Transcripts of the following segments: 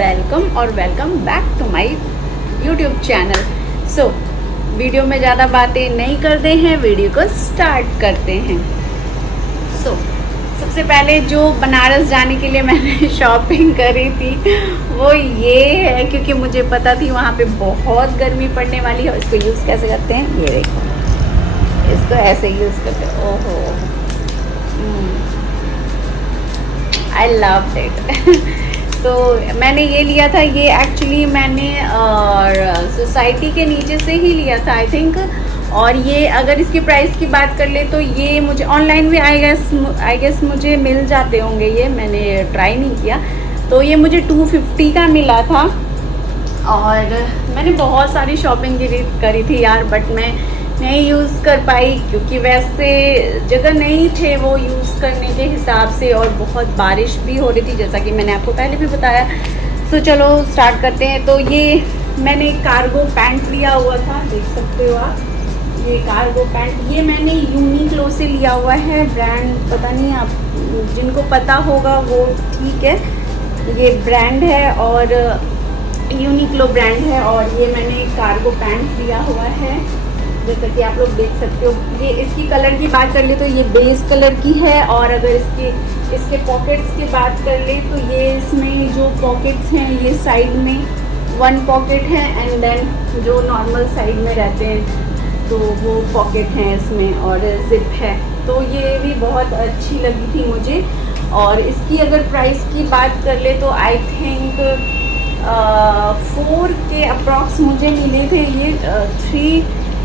Welcome और welcome back to my YouTube channel. So video में ज़्यादा बातें नहीं करते हैं, वीडियो को स्टार्ट करते हैं। सबसे पहले जो बनारस जाने के लिए मैंने शॉपिंग करी थी वो ये है, क्योंकि मुझे पता थी वहाँ पे बहुत गर्मी पड़ने वाली है। इसको यूज़ कैसे करते हैं, ये देखो, इसको ऐसे यूज़ करते हैं। ओहो, आई लव इट। तो मैंने ये लिया था, ये एक्चुअली मैंने सोसाइटी के नीचे से ही लिया था आई थिंक। और ये अगर इसकी प्राइस की बात कर ले तो ये मुझे ऑनलाइन भी आई गेस मुझे मिल जाते होंगे, ये मैंने ट्राई नहीं किया। तो ये मुझे 250 का मिला था। और मैंने बहुत सारी शॉपिंग करी थी यार, बट मैं नहीं यूज़ कर पाई क्योंकि वैसे जगह नहीं थे वो यूज़ करने के हिसाब से, और बहुत बारिश भी हो रही थी जैसा कि मैंने आपको पहले भी बताया। तो चलो स्टार्ट करते हैं। तो ये मैंने कार्गो पैंट लिया हुआ था, देख सकते हो आप, ये कार्गो पैंट ये मैंने यूनिक्लो से लिया हुआ है। ब्रांड पता नहीं, आप जिनको पता होगा वो ठीक है, ये ब्रांड है और यूनिक्लो ब्रांड है। और ये मैंने कार्गो पैंट लिया हुआ है जैसा कि आप लोग देख सकते हो। ये इसकी कलर की बात कर ले तो ये बेस कलर की है, और अगर इसके पॉकेट्स की बात कर ले तो ये इसमें जो पॉकेट्स हैं ये साइड में 1 पॉकेट है, एंड देन जो नॉर्मल साइड में रहते हैं तो वो पॉकेट हैं इसमें, और जिप है। तो ये भी बहुत अच्छी लगी थी मुझे। और इसकी अगर प्राइस की बात कर ले तो आई थिंक 4 के अप्रॉक्स मुझे मिले थे। ये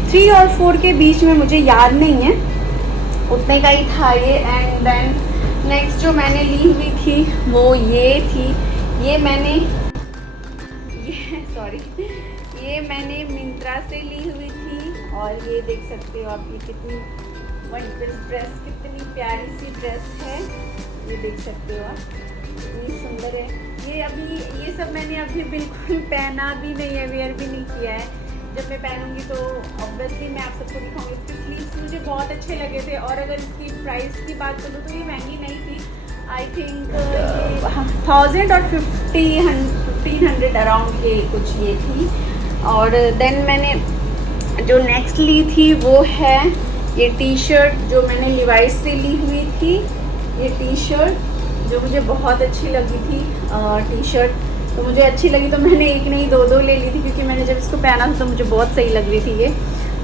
3 और 4 के बीच में, मुझे याद नहीं है, उतने का ही था ये। एंड देन नेक्स्ट जो मैंने ली हुई थी वो ये थी, ये मैंने मैंने मिंत्रा से ली हुई थी। और ये देख सकते हो आप, ये कितनी ड्रेस कितनी प्यारी सी ड्रेस है, ये देख सकते हो आप, कितनी सुंदर है। ये सब मैंने अभी बिल्कुल पहना भी नहीं है, वेयर भी नहीं किया है। जब मैं पहनूंगी तो ऑब्वियसली मैं आप सबको दिखाऊंगी। इसके स्लीव्स मुझे बहुत अच्छे लगे थे। और अगर इसकी प्राइस की बात करूँ तो ये महंगी नहीं थी, आई थिंक 1000 और 1500 अराउंड के कुछ ये थी। और देन मैंने जो नेक्स्ट ली थी वो है ये टी शर्ट, जो मैंने लिवाइस से ली हुई थी। ये टी शर्ट जो मुझे बहुत अच्छी लगी थी, टी शर्ट तो मुझे अच्छी लगी तो मैंने एक नहीं 2 ले ली थी, क्योंकि मैंने जब इसको पहना था तो मुझे बहुत सही लग रही थी ये।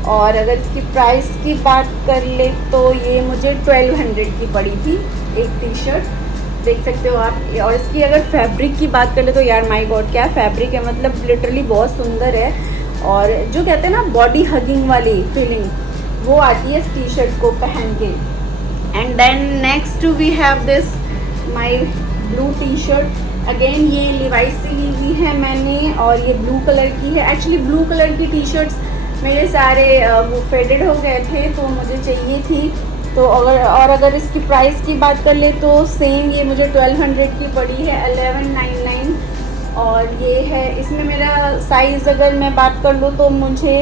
और अगर इसकी प्राइस की बात कर ले तो ये मुझे 1200 की पड़ी थी एक टी शर्ट, देख सकते हो आप। और इसकी अगर फैब्रिक की बात कर ले तो यार माय गॉड क्या फैब्रिक है, मतलब लिटरली बहुत सुंदर है। और जो कहते हैं ना बॉडी हगिंग वाली फीलिंग, वो आती है इस टी शर्ट को पहन के। And then next we have this my blue T shirt, again ये लिवाइस से ली हुई है मैंने, और ये ब्लू कलर की है। एक्चुअली ब्लू कलर की टी शर्ट्स मेरे सारे वो फेडेड हो गए थे तो मुझे चाहिए थी। तो अगर इसकी प्राइस की बात कर ले तो सेम ये मुझे 1200 की पड़ी है, 1199। और ये है, इसमें मेरा साइज़ अगर मैं बात कर लूँ तो मुझे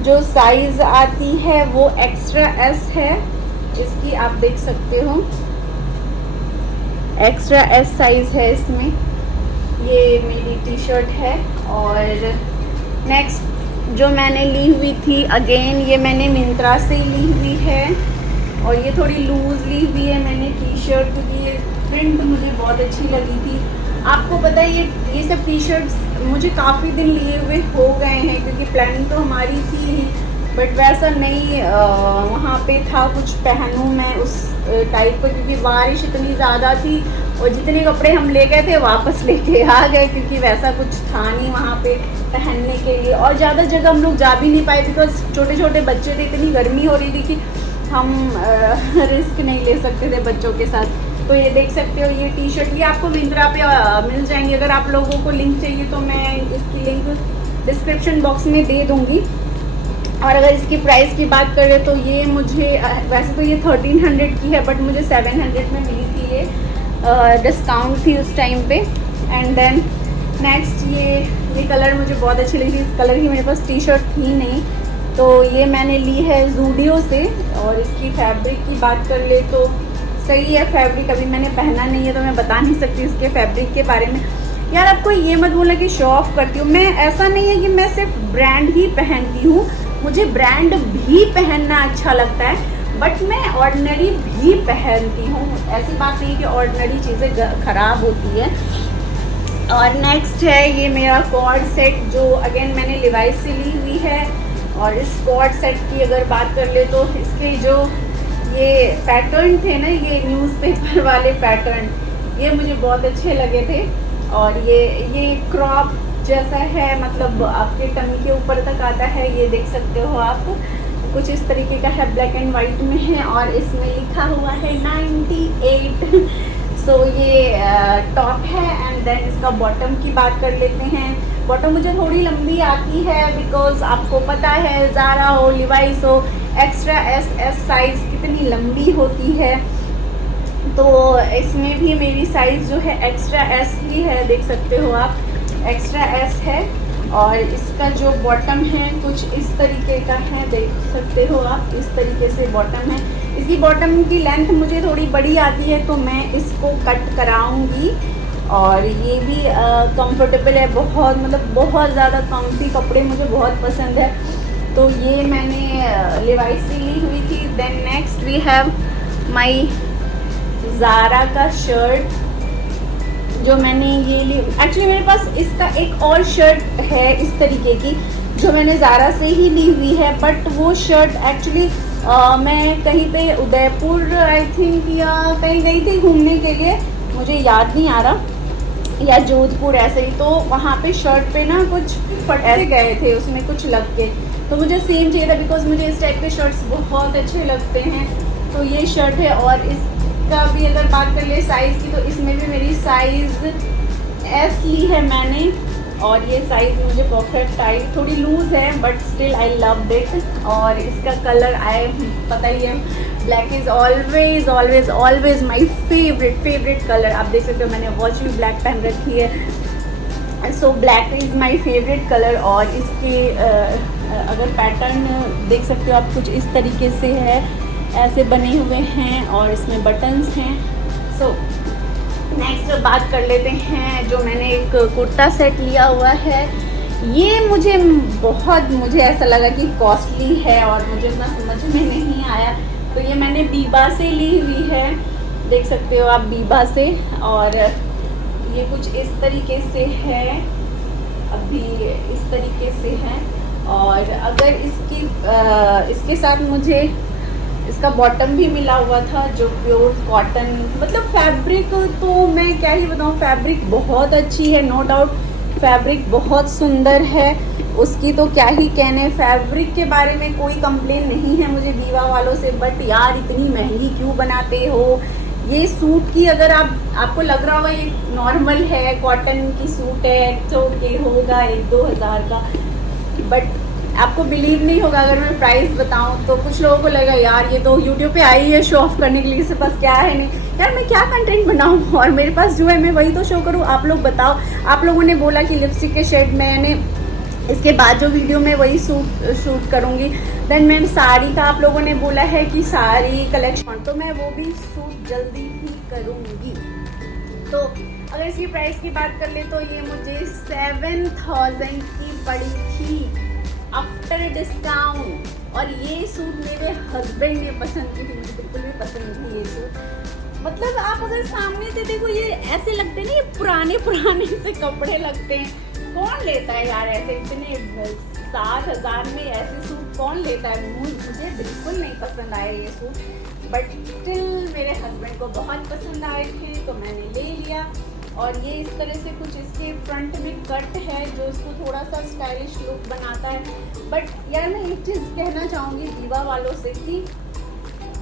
जो साइज़ आती है वो एक्स्ट्रा एस है इसकी, आप देख सकते हो, एक्स्ट्रा एस साइज़ है इसमें, ये मेरी टी शर्ट है। और नेक्स्ट जो मैंने ली हुई थी, अगेन ये मैंने मिंत्रा से ली हुई है, और ये थोड़ी लूज़ ली हुई है मैंने टी शर्ट, क्योंकि ये प्रिंट मुझे बहुत अच्छी लगी थी। आपको पता है ये सब टी शर्ट्स मुझे काफ़ी दिन लिए हुए हो गए हैं, क्योंकि प्लानिंग तो हमारी थी ही, बट वैसा नहीं वहाँ पे था कुछ पहनूँ मैं उस टाइप पर, क्योंकि बारिश इतनी ज़्यादा थी और जितने कपड़े हम ले गए थे वापस लेके आ गए, क्योंकि वैसा कुछ था नहीं वहाँ पे पहनने के लिए। और ज़्यादा जगह हम लोग जा भी नहीं पाए, बिकॉज छोटे छोटे बच्चे थे, इतनी गर्मी हो रही थी कि हम रिस्क नहीं ले सकते थे बच्चों के साथ। तो ये देख सकते हो, ये टी शर्ट ये आपको मिंत्रा पे मिल जाएंगी। अगर आप लोगों को लिंक चाहिए तो मैं इसकी लिंक डिस्क्रिप्शन बॉक्स में दे दूँगी। और अगर इसकी प्राइस की बात करें तो ये मुझे वैसे तो ये 1300 की है, बट मुझे 700 में मिली थी, ये डिस्काउंट थी उस टाइम पे। एंड देन नेक्स्ट ये कलर मुझे बहुत अच्छी लगी थी, इस कलर की मेरे पास टी शर्ट थी नहीं, तो ये मैंने ली है जूडियो से। और इसकी फैब्रिक की बात कर ले तो सही है फैब्रिक, अभी मैंने पहना नहीं है तो मैं बता नहीं सकती इसके फैब्रिक के बारे में। यार आपको ये मत बोलना कि शो ऑफ करती हूँ मैं, ऐसा नहीं है कि मैं सिर्फ ब्रांड ही पहनती हूँ, मुझे ब्रांड भी पहनना अच्छा लगता है, बट मैं ऑर्डिनरी भी पहनती हूँ। ऐसी बात नहीं कि ऑर्डिनरी चीज़ें ख़राब होती है। और नेक्स्ट है ये मेरा कॉर्ड सेट, जो अगेन मैंने लिवाइस से ली हुई है। और इस कॉर्ड सेट की अगर बात कर ले तो इसके जो ये पैटर्न थे ना, ये न्यूज़पेपर वाले पैटर्न, ये मुझे बहुत अच्छे लगे थे। और ये क्रॉप जैसा है, मतलब आपके टमी के ऊपर तक आता है, ये देख सकते हो आप, कुछ इस तरीके का है, ब्लैक एंड वाइट में है और इसमें लिखा हुआ है 98। सो ये टॉप है। एंड देन इसका बॉटम की बात कर लेते हैं। बॉटम मुझे थोड़ी लंबी आती है, बिकॉज आपको पता है ज़ारा हो, लिवाइस हो, एक्स्ट्रा एस साइज़ कितनी लंबी होती है, तो इसमें भी मेरी साइज़ जो है एक्स्ट्रा एस ही है, देख सकते हो आप, एक्स्ट्रा एस है। और इसका जो बॉटम है कुछ इस तरीके का है, देख सकते हो आप, इस तरीके से बॉटम है। इसकी बॉटम की लेंथ मुझे थोड़ी बड़ी आती है, तो मैं इसको कट कराऊंगी। और ये भी कंफर्टेबल है बहुत, मतलब बहुत ज़्यादा कम्फी कपड़े मुझे बहुत पसंद है, तो ये मैंने लिवाइस से ली हुई थी। Then next we have my Zara का शर्ट, जो मैंने ये ली। एक्चुअली मेरे पास इसका एक और शर्ट है इस तरीके की, जो मैंने ज़ारा से ही ली हुई है, बट वो शर्ट एक्चुअली मैं कहीं पे उदयपुर आई थिंक या कहीं गई थी घूमने के लिए, मुझे याद नहीं आ रहा, या जोधपुर ऐसे ही, तो वहाँ पे शर्ट पे ना कुछ फट ऐसे गए थे, उसमें कुछ लग के, तो मुझे सेम चाहिए था, बिकॉज मुझे इस टाइप के शर्ट्स बहुत अच्छे लगते हैं। तो ये शर्ट है। और इसका भी अगर बात कर ले साइज़ की, तो इसमें भी मेरी साइज़ एस ली है मैंने, और ये साइज़ मुझे परफेक्ट आई, थोड़ी लूज़ है but still I loved it. और इसका कलर पता ही है, black is always always always my favourite colour. आप देख सकते हो मैंने वॉच भी ब्लैक पहन रखी है, so black is my favourite colour. और इसके अगर पैटर्न देख सकते हो आप, कुछ इस तरीके से है, ऐसे बने हुए हैं और इसमें बटन्स हैं। सो नेक्स्ट बात कर लेते हैं, जो मैंने एक कुर्ता सेट लिया हुआ है, ये मुझे ऐसा लगा कि कॉस्टली है और मुझे उतना समझ में नहीं आया, तो ये मैंने बीबा से ली हुई है, देख सकते हो आप, बीबा से। और ये कुछ इस तरीके से है, अभी इस तरीके से है। और अगर इसके साथ मुझे इसका बॉटम भी मिला हुआ था, जो प्योर कॉटन, मतलब फैब्रिक तो मैं क्या ही बताऊँ, फैब्रिक बहुत अच्छी है, नो डाउट फैब्रिक बहुत सुंदर है उसकी, तो क्या ही कहने, फैब्रिक के बारे में कोई कंप्लेन नहीं है मुझे बीवा वालों से। बट यार इतनी महंगी क्यों बनाते हो ये सूट की? अगर आपको लग रहा होगा ये नॉर्मल है, कॉटन की सूट है, तो ओके होगा 1-2 हज़ार का, बट आपको बिलीव नहीं होगा अगर मैं प्राइस बताऊं तो। कुछ लोगों को लगेगा यार ये तो यूट्यूब पे आई है शो ऑफ करने के लिए, इसके पास क्या है नहीं। यार मैं क्या कंटेंट बनाऊं, और मेरे पास जो है मैं वही तो शो करूं। आप लोग बताओ, आप लोगों ने बोला कि लिपस्टिक के शेड मैंने इसके बाद जो वीडियो में वही शूट करूंगी। देन मैम साड़ी का आप लोगों ने बोला है कि साड़ी कलेक्शन, तो मैं वो भी शूट जल्दी ही करूंगी। तो अगर इसकी प्राइस की बात कर ले तो ये मुझे 7000 की पड़ी थी आफ्टर डिस्काउंट। और ये सूट मेरे हस्बैंड ने पसंद की थी, मुझे बिल्कुल भी पसंद नहीं ये सूट। मतलब आप अगर सामने से देखो, ये ऐसे लगते हैं ना, ये पुराने से कपड़े लगते हैं। कौन लेता है यार ऐसे इतने 7000 में ऐसे सूट कौन लेता है? मुझे बिल्कुल नहीं पसंद आया ये सूट, बट स्टिल मेरे हस्बैंड को बहुत पसंद आए थे, तो मैंने ले लिया। और ये इस तरह से कुछ इसके फ्रंट में कट है, जो इसको थोड़ा सा स्टाइलिश लुक बनाता है। बट यार मैं एक चीज़ कहना चाहूँगी बीवा वालों से कि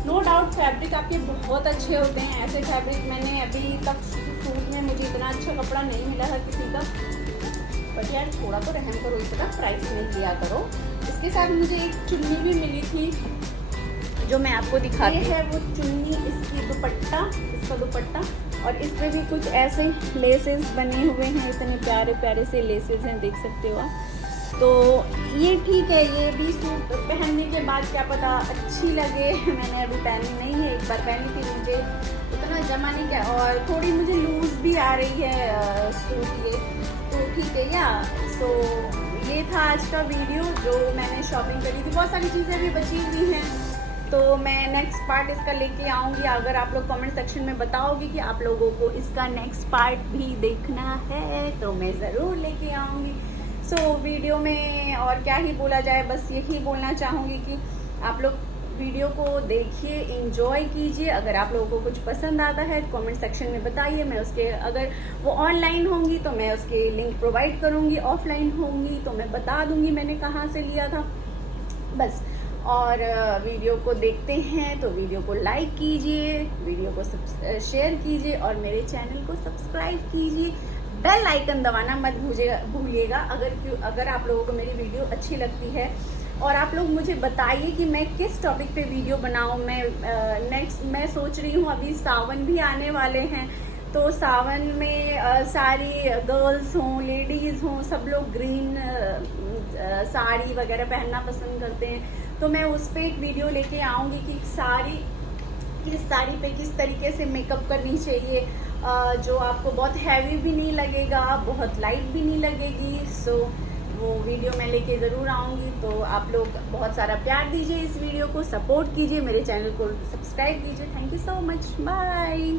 नो डाउट फैब्रिक आपके बहुत अच्छे होते हैं। ऐसे फैब्रिक मैंने अभी तक सूट में मुझे इतना अच्छा कपड़ा नहीं मिला था किसी का, बट यार थोड़ा तो रहम करो, इतना प्राइस नहीं लिया करो। इसके साथ मुझे एक चुन्नी भी मिली थी, जो मैं आपको दिखाती हूँ। ये है वो चुन्नी, इसकी दुपट्टा, इसका दुपट्टा, और इस पर भी कुछ ऐसे लेसेस बने हुए हैं, इतने प्यारे प्यारे से लेसेस हैं, देख सकते हो आप। तो ये ठीक है, ये भी सूट पहनने के बाद क्या पता अच्छी लगे। मैंने अभी पहनी नहीं है, एक बार पहनी थी, मुझे उतना जमा नहीं किया और थोड़ी मुझे लूज़ भी आ रही है सूट ये, तो ठीक है या। सो ये था आज का वीडियो जो मैंने शॉपिंग करी थी। बहुत सारी चीज़ें भी बची हुई हैं, तो मैं नेक्स्ट पार्ट इसका लेके आऊँगी। अगर आप लोग कमेंट सेक्शन में बताओगे कि आप लोगों को इसका नेक्स्ट पार्ट भी देखना है तो मैं ज़रूर लेके आऊँगी। सो वीडियो में और क्या ही बोला जाए, बस यही बोलना चाहूँगी कि आप लोग वीडियो को देखिए, एंजॉय कीजिए। अगर आप लोगों को कुछ पसंद आता है कमेंट सेक्शन में बताइए। मैं उसके, अगर वो ऑनलाइन होंगी तो मैं उसके लिंक प्रोवाइड करूँगी, ऑफलाइन होंगी तो मैं बता दूँगी मैंने कहाँ से लिया था, बस। और वीडियो को देखते हैं तो वीडियो को लाइक कीजिए, वीडियो को शेयर कीजिए और मेरे चैनल को सब्सक्राइब कीजिए। बेल आइकन दबाना मत भूलिएगा अगर आप लोगों को मेरी वीडियो अच्छी लगती है। और आप लोग मुझे बताइए कि मैं किस टॉपिक पे वीडियो बनाऊं। मैं सोच रही हूँ, अभी सावन भी आने वाले हैं, तो सावन में सारी गर्ल्स हों, लेडीज़ हों, सब लोग ग्रीन साड़ी वगैरह पहनना पसंद करते हैं। तो मैं उस पर एक वीडियो लेके आऊँगी कि किस साड़ी पे किस तरीके से मेकअप करनी चाहिए, जो आपको बहुत हैवी भी नहीं लगेगा, बहुत लाइट भी नहीं लगेगी। सो वो वीडियो मैं लेके ज़रूर आऊँगी। तो आप लोग बहुत सारा प्यार दीजिए, इस वीडियो को सपोर्ट कीजिए, मेरे चैनल को सब्सक्राइब कीजिए। Thank you so much, bye.